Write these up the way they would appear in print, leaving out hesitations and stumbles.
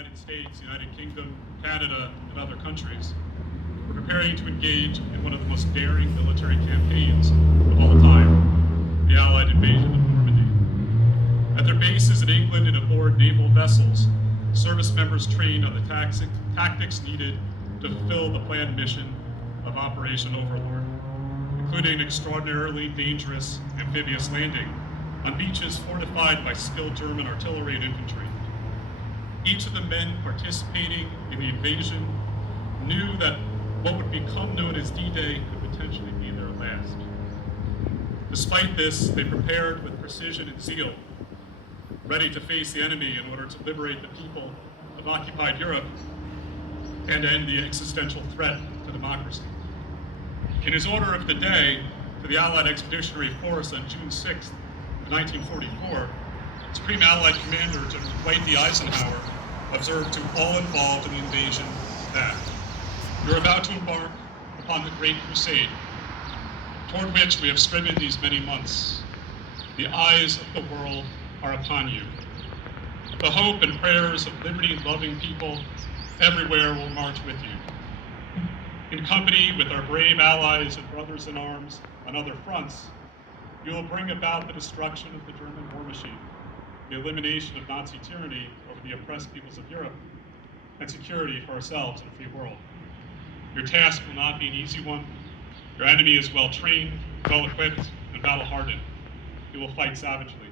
United States, United Kingdom, Canada, and other countries were preparing to engage in one of the most daring military campaigns of all time, the Allied invasion of Normandy. At their bases in England and aboard naval vessels, service members trained on the tactics needed to fulfill the planned mission of Operation Overlord, including an extraordinarily dangerous amphibious landing on beaches fortified by skilled German artillery and infantry. Each of the men participating in the invasion knew that what would become known as D-Day could potentially be their last. Despite this, they prepared with precision and zeal, ready to face the enemy in order to liberate the people of occupied Europe and end the existential threat to democracy. In his order of the day to the Allied Expeditionary Force on June 6, 1944, Supreme Allied Commander General Dwight D. Eisenhower observed to all involved in the invasion that you're about to embark upon the Great Crusade, toward which we have striven these many months. The eyes of the world are upon you. The hope and prayers of liberty-loving people everywhere will march with you. In company with our brave allies and brothers in arms on other fronts, you will bring about the destruction of the German war machine, the elimination of Nazi tyranny over the oppressed peoples of Europe, and security for ourselves in a free world. Your task will not be an easy one. Your enemy is well-trained, well-equipped, and battle-hardened. He will fight savagely.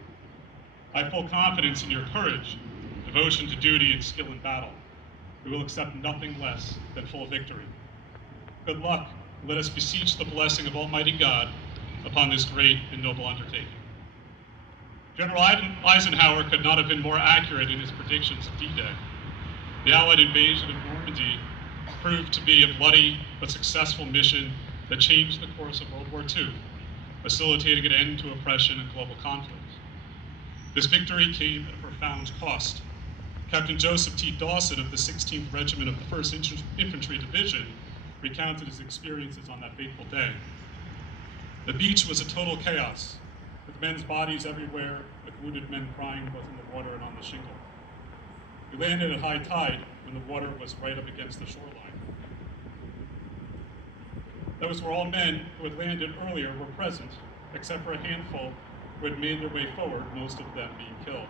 I have full confidence in your courage, devotion to duty, and skill in battle. We will accept nothing less than full victory. Good luck. Let us beseech the blessing of Almighty God upon this great and noble undertaking. General Eisenhower could not have been more accurate in his predictions of D-Day. The Allied invasion of Normandy proved to be a bloody but successful mission that changed the course of World War II, facilitating an end to oppression and global conflict. This victory came at a profound cost. Captain Joseph T. Dawson of the 16th Regiment of the 1st Infantry Division recounted his experiences on that fateful day. The beach was a total chaos, with men's bodies everywhere, with wounded men crying both in the water and on the shingle. We landed at high tide when the water was right up against the shoreline. That was where all men who had landed earlier were present, except for a handful who had made their way forward, most of them being killed.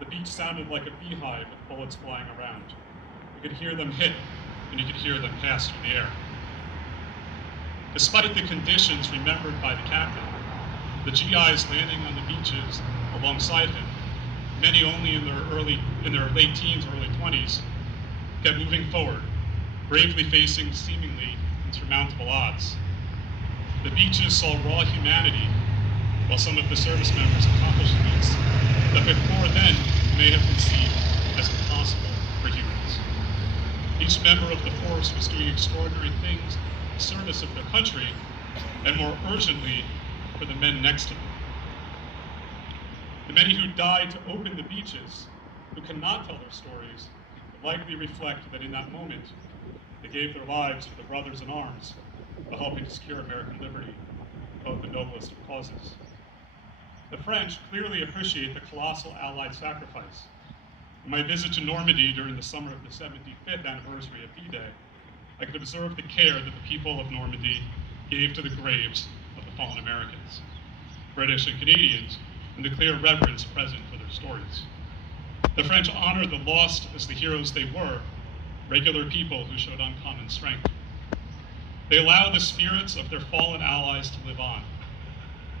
The beach sounded like a beehive with bullets flying around. You could hear them hit, and you could hear them pass through the air. Despite the conditions remembered by the captain, the GIs landing on the beaches alongside him, many only in their late teens or early 20s, kept moving forward, bravely facing seemingly insurmountable odds. The beaches saw raw humanity, while some of the service members accomplished feats that before then may have been seen as impossible for humans. Each member of the force was doing extraordinary things in service of their country, and more urgently, for the men next to them. The many who died to open the beaches, who cannot tell their stories, would likely reflect that in that moment, they gave their lives for the brothers in arms, while helping to secure American liberty, both the noblest of causes. The French clearly appreciate the colossal Allied sacrifice. In my visit to Normandy during the summer of the 75th anniversary of D-Day, I could observe the care that the people of Normandy gave to the graves of the fallen Americans, British and Canadians, and the clear reverence present for their stories. The French honored the lost as the heroes they were, regular people who showed uncommon strength. They allowed the spirits of their fallen allies to live on.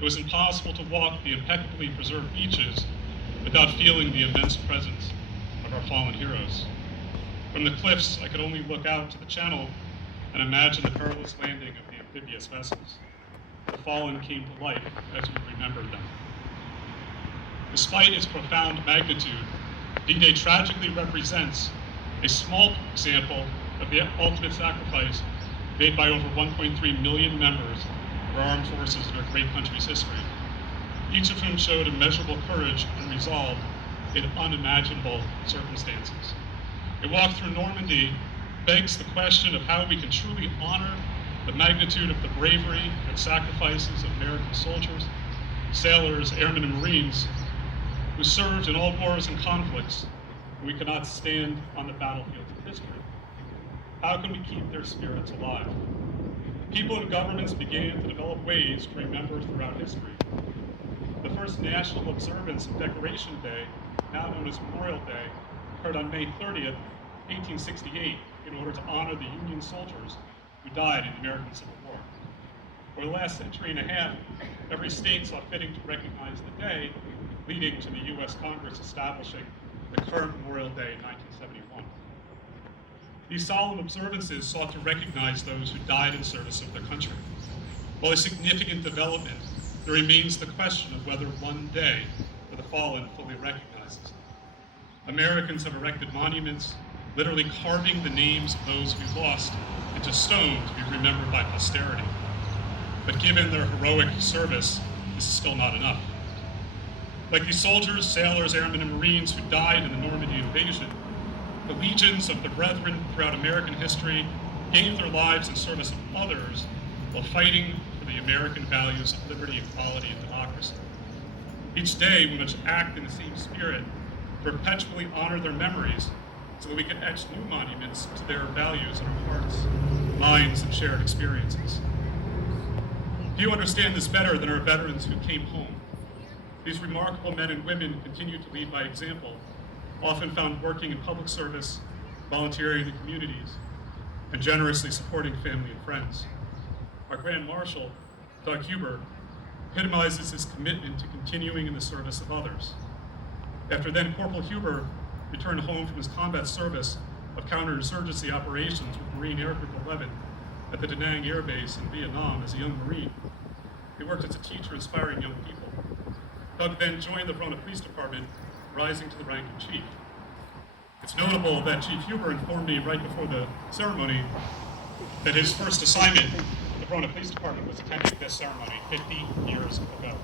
It was impossible to walk the impeccably preserved beaches without feeling the immense presence of our fallen heroes. From the cliffs, I could only look out to the channel and imagine the perilous landing of the amphibious vessels. The fallen came to life as we remembered them. Despite its profound magnitude, D-Day tragically represents a small example of the ultimate sacrifice made by over 1.3 million members of our armed forces in our great country's history, each of whom showed immeasurable courage and resolve in unimaginable circumstances. A walk through Normandy begs the question of how we can truly honor the magnitude of the bravery and sacrifices of American soldiers, sailors, airmen, and Marines who served in all wars and conflicts, We cannot stand on the battlefields of history. How can we keep their spirits alive? People and governments began to develop ways to remember throughout history. The first National Observance of Decoration Day, now known as Memorial Day, occurred on May 30th, 1868, in order to honor the Union soldiers who died in the American Civil War. For the last century and a half, every state saw fitting to recognize the day, leading to the U.S. Congress establishing the current Memorial Day in 1971. These solemn observances sought to recognize those who died in service of their country. While a significant development, there remains the question of whether one day for the fallen fully recognizes them. Americans have erected monuments, literally carving the names of those we lost into stone to be remembered by posterity. But given their heroic service, this is still not enough. Like these soldiers, sailors, airmen, and Marines who died in the Normandy invasion, the legions of the brethren throughout American history gave their lives in service of others while fighting for the American values of liberty, equality, and democracy. Each day we must act in the same spirit, perpetually honor their memories so that we can etch new monuments to their values in our hearts, minds, and shared experiences. Few understand this better than our veterans who came home. These remarkable men and women continue to lead by example, often found working in public service, volunteering in the communities, and generously supporting family and friends. Our Grand Marshal, Doug Huber, epitomizes his commitment to continuing in the service of others. After then Corporal Huber returned home from his combat service of counterinsurgency operations with Marine Air Group 11 at the Da Nang Air Base in Vietnam as a young Marine. He worked as a teacher inspiring young people. Doug then joined the Verona Police Department, rising to the rank of chief. It's notable that Chief Huber informed me right before the ceremony that his first assignment at the Verona Police Department was attending this ceremony 50 years ago.